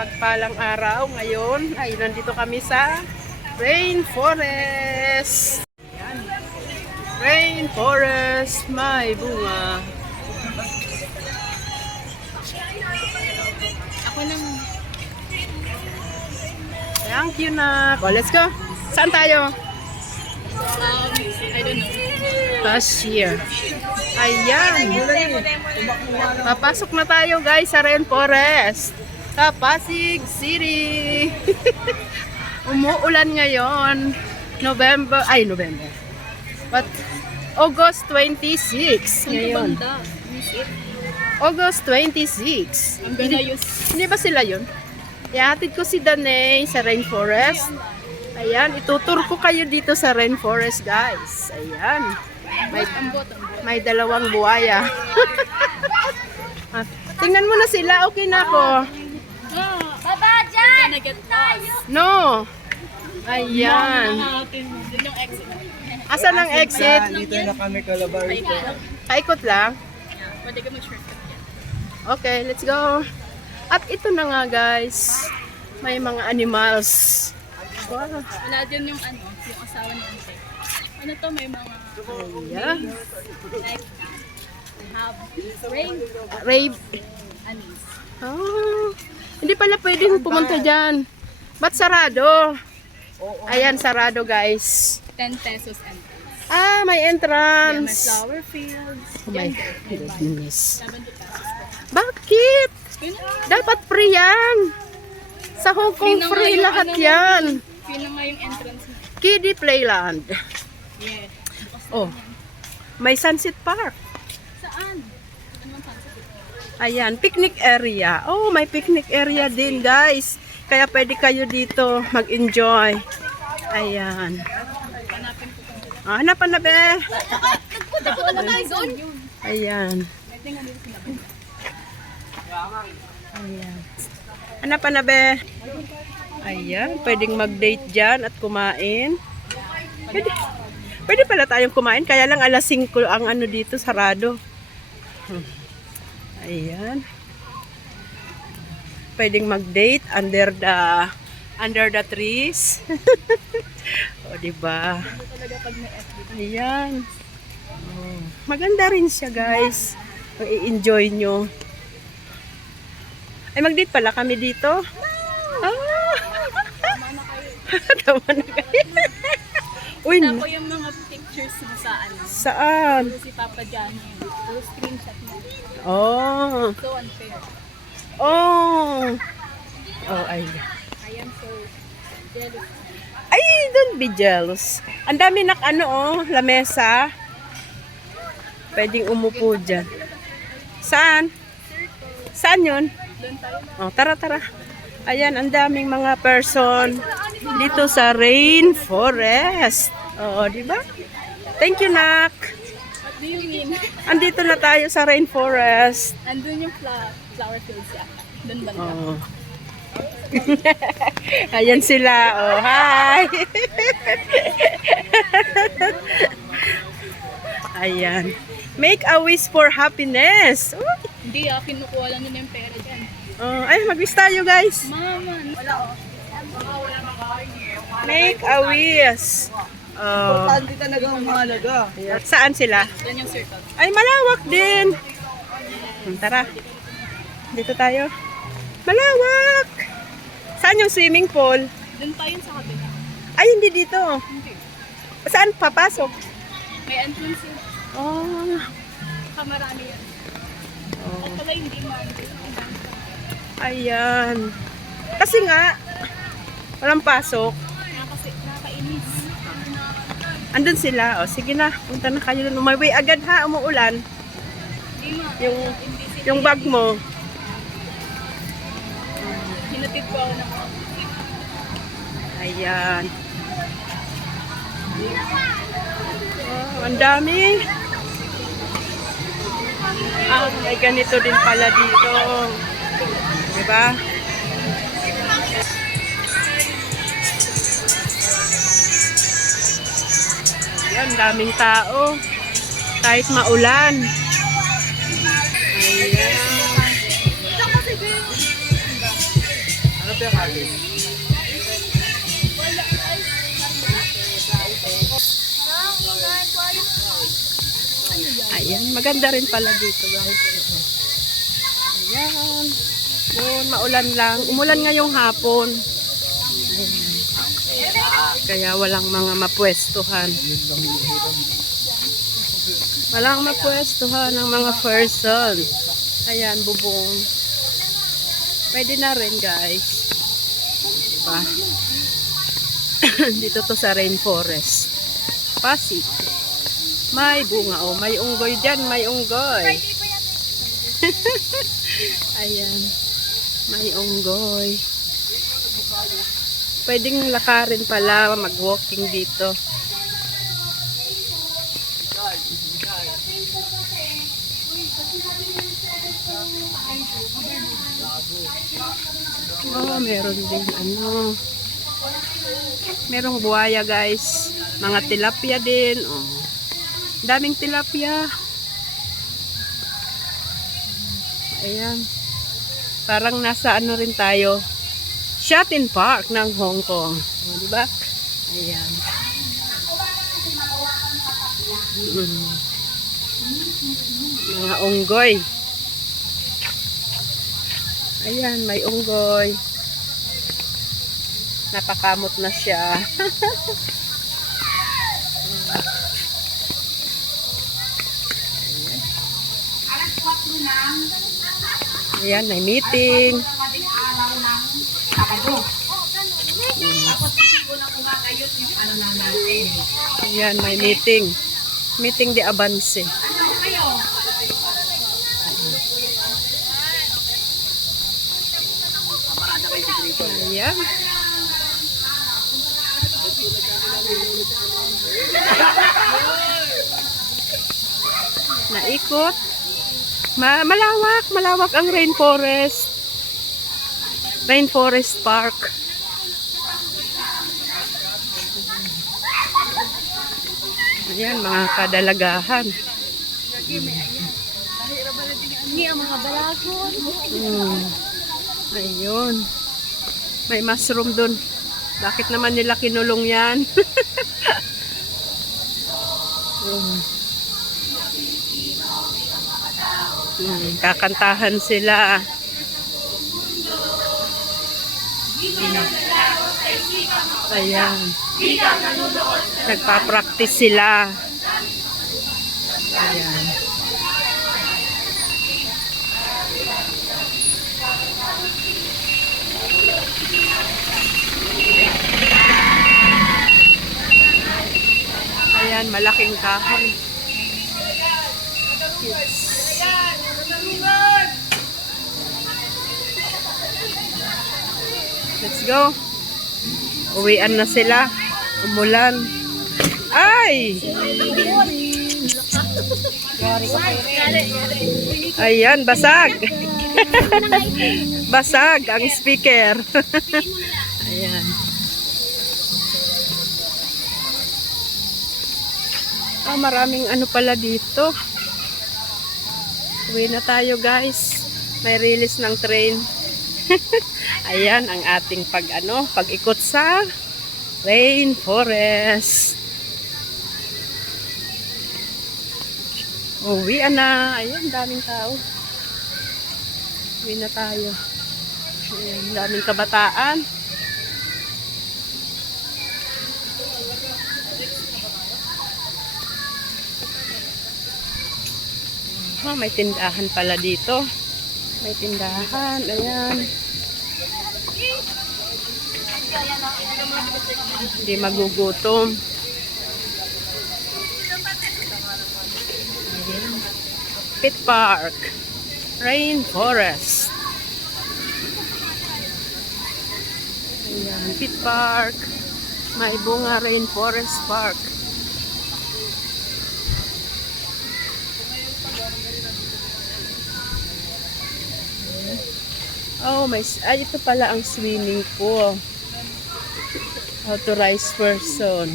mapagpalang araw ngayon ay nandito kami sa Rainforest. Ayan. Rainforest, may bunga. Ako nang Thank you na. Oh, let's go. Saan tayo? um, I don't know. Cashier. Ayan. Papasok na tayo guys sa Rainforest. Sa Pasig City. Umuulan ngayon. November, ay November. But August 26 Saan to ngayon. August 26. I'm gonna use Hindi ba sila yun? Ihatid ko si Danay sa Rainforest. Ayan, itutur ko kayo dito sa Rainforest, guys. Ayan. May, may dalawang buhaya. ah, tingnan mo na sila, okay na ako. Ah, Baba, dyan! No. Ayan. Yung exit. Asan ang exit? Dito na kami kalabar. Paikot lang. Pwede ka mag-shortcut yan. Okay, let's go. At ito na nga, guys. May mga animals. Wow. Wala din yung ano, yung asawa ni Ante. Ano to, may mga Ayan. like have rain Rave. anis. Oh, hindi pala pwedeng pumunta dyan. Ba't sarado? Ayan, sarado guys. 10 pesos entrance. Ah, may Yeah, may entrance. flower fields. Oh my goodness. 70 pesos po. Bakit? Yun. Dapat free yan. Sa Hong Kong Yun na nga free yung lahat ano, yan. Na nga yung entrance na. Kiddie Playland. Yeah. Oh, may Sunset Park. Saan? Ano ang pansa? Ayan, picnic area. Oh, may picnic area din, guys. Kaya pwede kayo dito mag-enjoy. Ayan. Ah, hanapan na, be. Ayan. Ayan. Hanapan na, be. Ayan, pwedeng mag-date dyan at kumain. Pwede, pwede pala tayong kumain, kaya lang alas 5 ang ano dito, sarado. Hmm. Ayan. Pwedeng mag-date under the under the trees. o, di ba? Ayan. Oh, maganda rin siya, guys. I-enjoy nyo. Ay, mag-date pala kami dito. Ah! Tama na kayo. Uy, Ako yung mga pictures mo sa ano. saan? Si Papa Johnny. Puro screenshot mo. Oh. So unfair. Oh. Oh, ay. I am so jealous. Ay, don't be jealous. Ang dami nak ano oh, lamesa. Pwedeng umupo dyan. Saan? Saan yun? Oh, tara, tara. Ayan, ang daming mga person dito sa Rainforest. Oo, di ba? Thank you, Nak. What do you mean? Andito na tayo sa Rainforest. Andun yung flower fields ya. Doon banda. Oh. Ayan sila. Oh, hi. Ayan. Make a wish for happiness. Uy. Hindi ah, kinukuha lang nila yung pera dyan. Oh, ay, mag-wish tayo, guys. Mama, wala oh. Make a wish. Oh. Importante talaga ang mahalaga. Saan sila? Doon yung circle. Ay, malawak din. Hmm, Tara. Dito tayo. Malawak. Saan yung swimming pool? Doon pa yun sa kabila. Ay, hindi dito. Hindi. Saan papasok? May entrance yun. Oh. Saka marami yan. oh. At pala hindi man. Ayan. Kasi nga, walang pasok. Andun sila. O, sige na. Punta na kayo dun. Umaway agad ha. Umuulan. Yung, yung bag mo. Hinatid ko ako ng Ayan. Oh, ang dami. Ah, may ganito din pala dito. Diba? Ayan, daming tao. Kahit maulan. Ayan. Ayan, maganda rin pala dito guys. Ayan. Doon, maulan lang. Umulan ngayong hapon. Kaya walang mga mapwestuhan. Walang mapwestuhan ng mga person. Ayan, bubong. Pwede na rin guys. Diba? Dito to sa rainforest. Pasig. May bunga oh, may unggoy diyan, may unggoy. Ayan. May unggoy. Pwedeng lakarin pala, mag-walking dito. Oh, meron din ano. Merong buhaya, guys. Mga tilapia din. Oh. Daming tilapia. Ayan. Parang nasa ano rin tayo. Shopping Park ng Hong Kong. O, di ba? Ayan. Mm. Mga unggoy. Ayan, may unggoy. Napakamot na siya. Ayan, may meeting. Ayan, may meeting. Meeting de Avance. Ayan. Naikot. Ma malawak, malawak ang rainforest. Rainforest Park. Ayan, mga kadalagahan. Ni ang mga balagon. Hmm. Ayun. May mushroom dun. Bakit naman nila kinulong yan? Hmm. Hmm, kakantahan sila. Ayan. Nagpa-practice sila. Ayan. Ayan, malaking kahoy. Kids. Let's go. Uwian na sila. Umulan. Ay! Ayan, basag. basag ang speaker. Ayan. Ah, maraming ano pala dito. Uwi na tayo guys. May release ng train. Ayan ang ating pag ano, pag-ikot sa rainforest. Uwi na. Ayan, daming tao. Uwi na tayo. Ayan, daming kabataan. Oh, may tindahan pala dito. May tindahan. Ayan. Hindi magugutom. Ayan. Pit Park. Rainforest. Ayan. Pit Park. May bunga Rainforest Park. Oh, may ay ito pala ang swimming pool. Authorized person.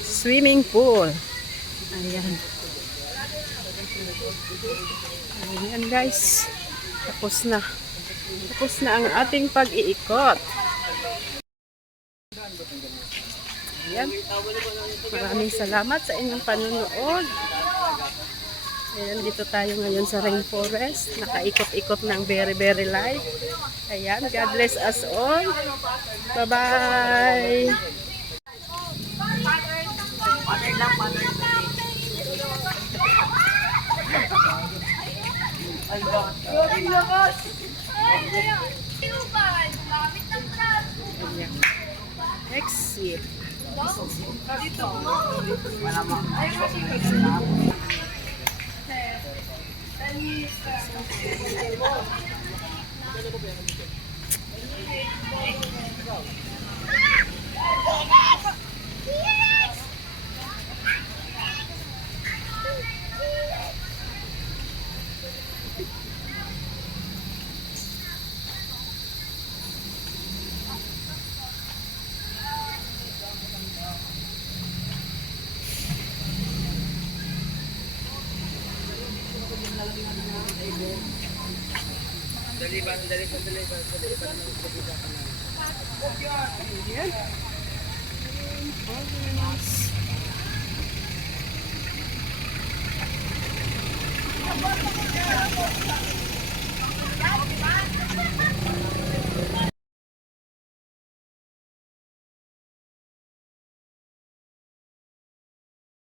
Swimming pool. Ayan. Ayan guys. Tapos na. Tapos na ang ating pag-iikot. Ayan. Maraming salamat sa inyong panunood. Ayan, dito tayo ngayon sa rainforest. Nakaikot-ikot ng very, very light. Ayan, God bless us all. Bye-bye. Ayan. Exit. Ayan. Oh, Nossa.